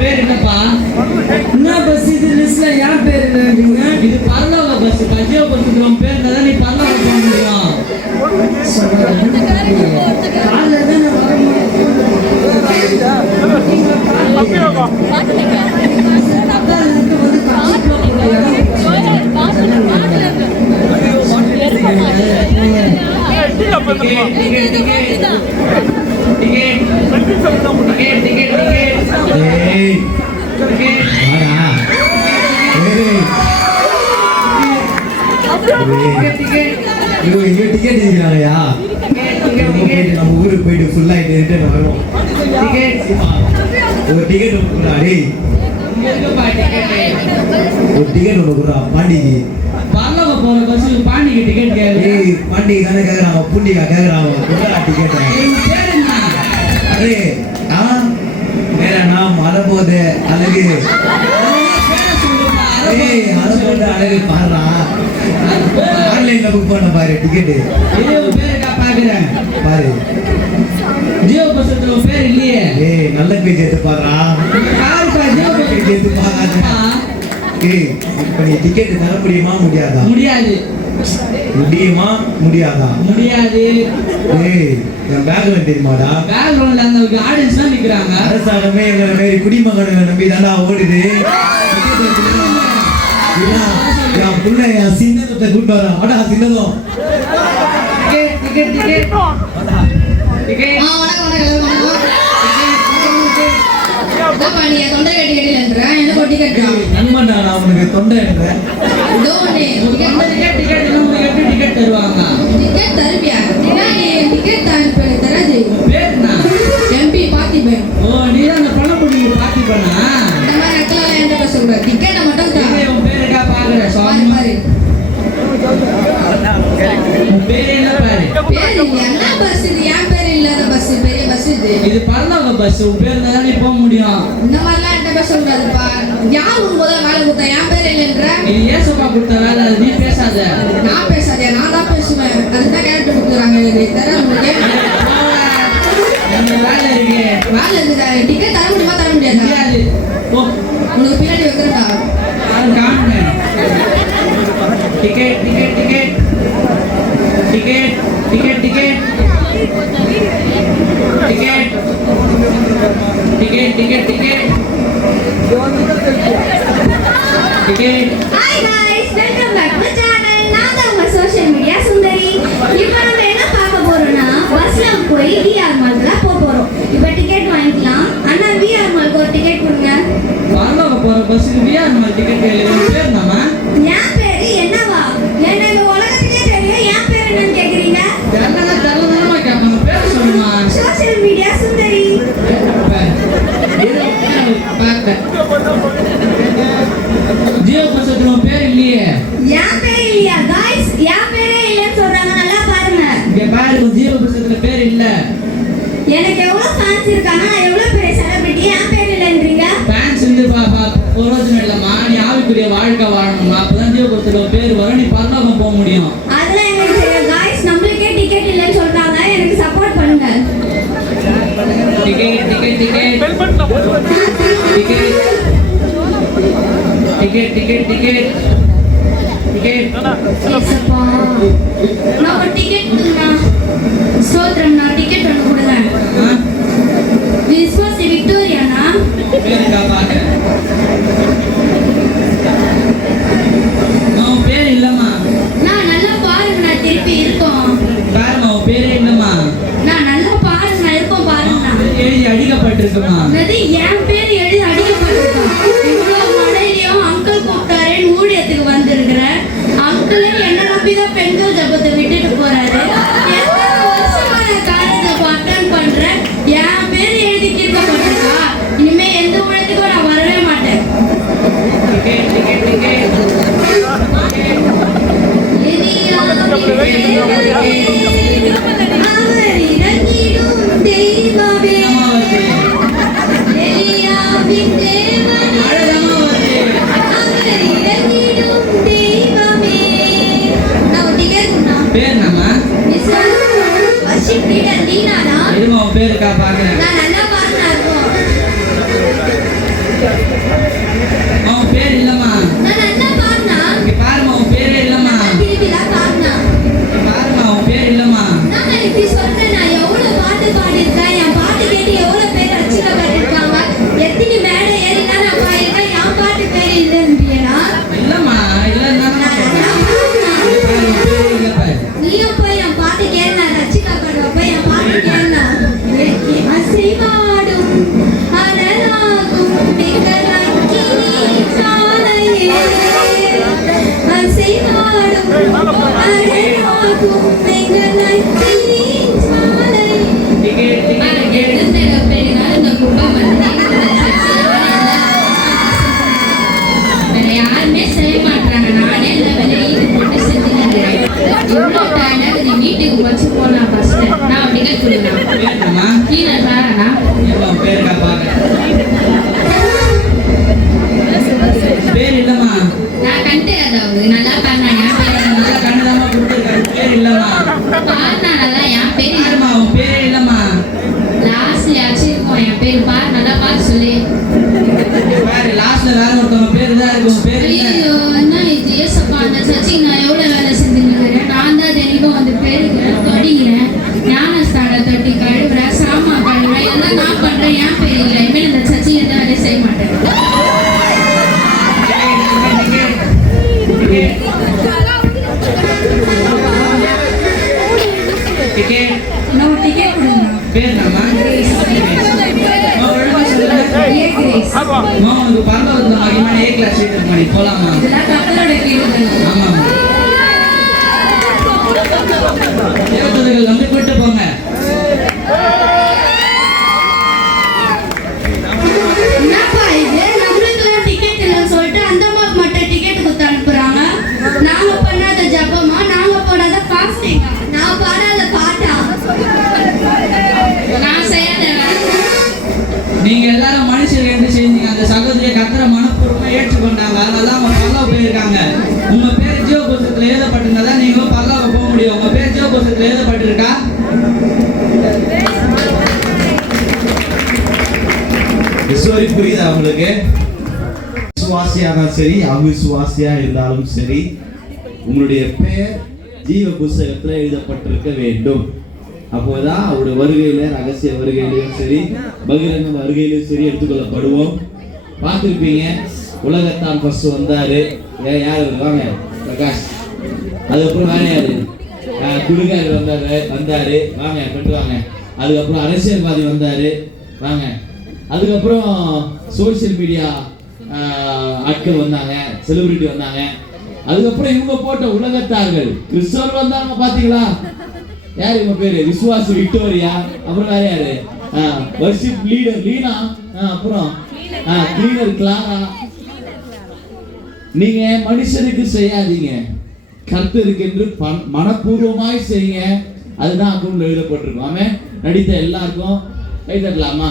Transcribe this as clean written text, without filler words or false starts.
பேர் என்னப்பா? என்ன பஸ் இது லிஸ்ட்ல யார் பேர் என்னன்றீங்க? இது பரலோக பஸ். ஜீவ பஸ் பேர் தான் நீ பரலோக போக முடியும். காலைல தான் நான் வரணும். நம்ம ஊருக்கு போயிட்டு ஃபுல்லா ரிட்டர்ன் வரணும். ஒரு டிக்கெட் ஒரு டிக்கெட் ஒன்று கொடுறா பாண்டிக்கு. பரலோக போற பஸ்ஸுக்கு பாண்டிக்கு டிக்கெட் கேட்கு. பாண்டிக்கு தானே கேட்குறாங்க, புண்டிகா கேட்குறாங்க. டிக்கெட் அரே வேறண்ணா மழை போகுது அழகு. அழகு அழகு பாடுறா. ஆன்லைன்ல புக் பண்ண பாரு டிக்கெட்டு. பாக்குறேன் பாரு ஜியோ பஸ் பேர் இல்லையே. நல்ல பேஜ் எடுத்து பாடுறா. எடுத்து பாக்காத. இப்ப நீ டிக்கெட் தர முடியுமா முடியாதா? முடியாது. முடியுமா முடியாதா? முடியாது. என் பேக்ரவுண்ட் தெரியுமாடா? பேக்ரவுண்ட்ல அந்த ஆடியன்ஸ் எல்லாம் நிக்கிறாங்க. அரசாங்கமே எங்களை மாரி குடிமகனை நம்பி தாண்டா ஓடுது. என் புள்ள என் சின்னத்தை கூட்டு வரா. அடா சின்னதும் நண்பன்டா நான் உனக்கு தொண்டை எடுக்கிறேன். டிக்கெட் தருவாங்க. டிக்கெட் தருவியா? டிக்கெட் தராது. பேர் என்ன? எம்பி பார்த்திபன். ஓ நீ தான் அந்த பணப்புடி பார்த்திபனா? இந்த மாதிரி அக்கெல்லாம் என்கிட்ட பேசக்கூடாது. டிக்கெட்டை மட்டும் தா. உன் பேருக்கா பாக்குறேன் சாரி பாரு. பேர் என்ன பாரு? பேர் என்ன பஸ் இது? என் பேர் இல்லாத பஸ், பெரிய பஸ் இது. இது பரலோக பஸ். உன் பேர் தான் நீ போக முடியும். இந்த மாதிரிலாம் என்கிட்ட பேசக்கூடாதுப்பா. யார் உன் முதல்ல வேலை கொடுத்தா? என் பேர் இல்லைன்ற. இது ஏசப்பா கொடுத்த வேலை. நீ பேசாத. நான் பேசாதே, நான் தான் பேசுவேன். அதுதான் கேரக்டர் கொடுத்துறாங்க எனக்கு. தர உங்களுக்கு வேலை இருக்கு. வேலை இருக்குதா? டிக்கெட் தர முடியுமா தர முடியாது? முடியாது. உனக்கு பின்னாடி வைக்கிறேன்டா. Ticket ticket ticket ticket ticket ticket ticket ticket ticket ticket ticket. Hi guys, welcome back to channel. நான் தான் உங்க சோஷியல் மீடியா சுந்தரி. இப்போ நம்ம என்ன பார்க்க போறோம்னா பஸ்ல போய் விஆர் மால்ல போறோம். இப்போ டிக்கெட் வாங்கிக்கலாம். அண்ணா விஆர் மால்க்கு ஒரு டிக்கெட் கொடுங்க. பரலோக போற பஸ்ஸுக்கு விஆர் மால் டிக்கெட் கேளுங்க. பேர் என்னமா? என் பேரு என்னவா? என்ன இந்த உலகத்துக்கே தெரியும். என் பேர் என்னன்னு கேக்குறீங்க? தெரியலமா கேட்பாங்க. பேர் சொல்லுமா? சோஷியல் மீடியா சுந்தரி. ஜியோ பஸ் பேர் இல்லையே. என் பேர் இல்லையா गाइस? என் பேரே இல்லன்னு சொல்றாங்க. நல்லா பாருங்க. இங்க பாரு, ஜியோ பஸ்ல பேர் இல்ல. எனக்கு எவ்வளவு ஃபேன்ஸ் இருக்காங்க. நான் எவ்வளவு பெரிய செலிபிரிட்டி. என் பேர் இல்லன்றீங்க. ஃபேன்ஸ் வந்து பிரயோஜனம் இல்லம்மா. நீ ஆவிக்குரிய வாழ்க்கை வாழணுமா? அப்பதான் ஜியோ பஸ்ல பேர் வரும். நீ பரலோகம் போக முடியும். அதெல்லாம் எனக்கு தெரியும் गाइस. நம்மளுக்கே டிக்கெட் இல்லன்னு சொல்றாங்க. எனக்கு சப்போர்ட் பண்ணுங்க. Ticket ticket ticket ticket ticket ticket ticket ticket. ஏசப்பா, நான் ஒரு டிக்கெட் கொடுங்க. ஸ்தோத்திரம். நான் டிக்கெட் ஒன்று கொடுங்க. விஸ்வாசி விக்டோரியானா? பேருக்கா பாக்க. உன் பேர் இல்லம்மா. நான் நல்லா பாருங்க. நான் திருப்பி இருக்கோம். பாருமா, உன் பேரே இல்லம்மா. நான் நல்லா பாருங்க. நான் இருக்கோம் பாருங்க. எழுதி அடிக்கப்பட்டிருக்குமா? அது என் பேர் எழுதி அடிக்கப்பட்டிருக்கோம். இவ்வளோ மழையிலையும் அங்கிள் கூப்பிட்டாரேன்னு ஊழியத்துக்கு வந்திருக்கிறேன். அங்கிள் என்ன நம்பிதான் பெண்கள் ஜபத்தை விட்டுட்டு போறாரு. எத்தனை வருஷமா நான் காலேஜ் அட்டன் பண்றேன். என் பேர் எழுதி கீழ்க்கப்பட்டிருக்கா? இனிமே எந்த ஊழியத்துக்கும் நான் வரவே மாட்டேன். டிக்கெட் டிக்கெட் டிக்கெட் அவர் இறங்கிடும் தெய்வமே. இருக்கா பாக்குறேன். நான் நல்லா பாடினா இருக்கும். உன் பேர் இல்லம்மா. நான் நல்லா பாடினா. இங்க பாருமா உன் பேரே இல்லம்மா. திருப்பிலாம் பாடினா. பாருமா உன் பேர் இல்லம்மா. நான் இப்படி சொல்றேன், நான் எவ்வளவு பாட்டு பாடியிருக்கேன், என் பாட்டு கேட்டு எவ்வளவு பேர் ரசிக்கப்பட்டிருக்காங்க. எத்தனை மேடை ஏறினா நான் பாடியிருக்கேன், என் பாட்டு பேர் இல்லைன்றியனா? இல்லம்மா இல்லன்னா நீயும் போய் என் பாட்டு கேளு, நான் ரசிக்கப்படுறப்ப என் பாட்டு கேளு. அசைவாடும் அனலாகும் மிகலக்கினி சாலையே, அசைவாடும் அனலாகும் மிகலக்கினி சாலையே. யாருமே செய்ய மாட்டாங்க, நானே எல்லா வேலையும் போட்டு செஞ்சுக்கிறேன். எவ்வளோ டயர்டாக நீ வீட்டுக்கு வச்சு போகலாம் ஃபர்ஸ்ட். நான் அப்படிங்க சொல்லுவேன். பேருமா கீழே சாரண்ணா உன் பேர் இருக்கா பாக்குறேன். பேர் இல்லம்மா. நான் கண்டு அவங்க நல்லா பாடினாங்க. நல்லா கண்டுதாம்மா கொடுத்துருக்காரு. பேர் இல்லம்மா. பாடினால என் பேர் பாருமா உன் பேரே இல்லம்மா. லாஸ்ட்லயாச்சும் இருக்கும் என் பேர் பாரு, நல்லா பாரு சொல்லி. பாரு லாஸ்ட்ல வேற ஒருத்தவங்க பேரு தான் இருக்கு. உன் பேர் இல்ல. ஐயோ என்ன இது ஏசப்பா, அந்த சர்ச்சைக்கு நான் எவ்வளோ வேலை செஞ்சுருக்கிறேன். நான் தான் தினைக்கும் வந்து பெருகிறேன், தொடிக்கிறேன், ஞானஸ்தானம் தொட்டி கழுவுறேன், சாமா கழுவுறேன், எல்லாம் நான் பண்ணுறேன். என் பேர் இல்லை, இனிமேல் இந்த சர்ச்சைக்கு எந்த வேலையும் செய்ய மாட்டேன். டிக்கெட் இன்னும் ஒரு டிக்கெட் கொடுங்க. பேர் என்னம்மா? ஒழுங்கா சொல்லுங்க. ஏ கிரேஸ். உனக்கு பரவாயில்ல மகிமான ஏ கிளாஸ் சீட் இருக்கு மணி போலாமா? இதெல்லாம் கத்தலோட கேள்வி. ஆமாமா. தேவதூதர்கள் வந்து கூட்டு போங்க. என்னப்பா இது, நம்மளுக்கெல்லாம் டிக்கெட் இல்லைன்னு சொல்லிட்டு அந்த அம்மாவுக்கு மட்டும் டிக்கெட் கொடுத்து அனுப்புறாங்க. நாங்க பண்ணாத ஜபமா, நாங்க போடாத ஃபாஸ்டிங்கா, நான் பாடாத பாட்டா, நான் செய்யாத வேலை. நீங்க எல்லாரும் மனுஷர்கள் என்று செஞ்சீங்க. அந்த சகோதரியை கத்திர மனப்பூர்வமா ஏற்றுக்கொண்டாங்க. அதனாலதான் அவங்க பரலோகம் போயிருக்காங்க. உங்க பேர் ஜீவ புத்தகத்துல எழுதப்பட்டிருந்தா நீங்க பரலோகம் போக முடியும். உங்க பேர் ஜீவ புத்தகத்துல எழுதப்பட்டிருக்கா? ஸ்டோரி புரியுதா உங்களுக்கு? விசுவாசியானாலும் சரி அவிசுவாசியா இருந்தாலும் சரி உங்களுடைய பெயர் ஜீவ புஸ்தகத்துல எழுதப்பட்டிருக்க வேண்டும். அப்போதான் அவருடைய வருகையில, ரகசிய வருகையிலும் சரி பகிரங்க வருகையிலும் சரி எடுத்துக்கொள்ளப்படுவோம். பார்த்துருப்பீங்க, உலகத்தான் ஃபர்ஸ்ட் வந்தாரு. யார் இருக்காங்க? பிரகாஷ். அதுக்கப்புறம் வேற யாரு? குடுகார் வந்தாரு வாங்க பெற்று வாங்க. அதுக்கப்புறம் அரசியல்வாதி வந்தாரு வாங்க. அதுக்கப்புறம் சோசியல் மீடியா ஆட்கள் வந்தாங்க, செலிபிரிட்டி வந்தாங்க. அதுக்கப்புறம் இவங்க போட்ட உலகத்தார்கள் கிறிஸ்தவர் வந்தாங்க. பாத்தீங்களா? யாரு இவங்க பேரு? விசுவாசி விக்டோரியா. அப்புறம் வேற யாரு? Worship leader Leena. அப்புறம் கிளீனர் கிளாரா. நீங்க மனுஷனுக்கு செய்யாதீங்க, கர்த்தருக்கு என்று மனப்பூர்வமாய் செய்யுங்க. அதுதான் அக்கௌண்ட்ல எழுதப்பட்டிருக்கும். ஆமென். நடித்த எல்லாருக்கும் கை தட்டலாமா?